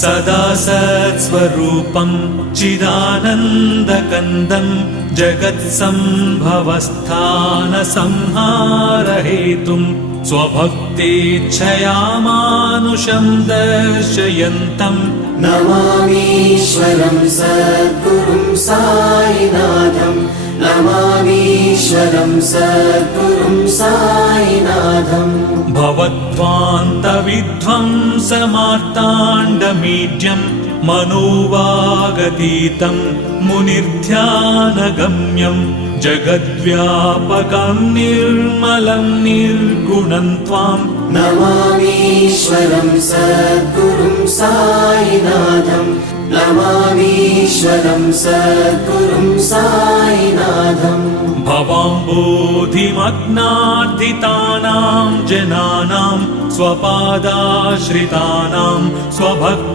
सदा सत्स्वरूपं चिदानन्दकन्दं जगत्सम्भवस्थानसंहारहेतुं स्वभक्तेच्छया मानुषं दर्शयन्तं नमामीश्वरं सद्गुरुं साईनाथं नमामीश्वरं सद्गुरुं साईनाथं भवद्वान्तविध्वंसमार्ताण्डमीड्यं मनोवागतीतं मुनिर्ध्यानगम्यं जगद्व्यापकं निर्मलं निर्गुणं त्वां नमामीश्वरं सद्गुरुं साईनाथं नमामीश्वरं सद्गुरुं साईनाथं भवाम्बोधिमग्नार्दितानां जनानां स्वपादाश्रितानां स्वभक्ति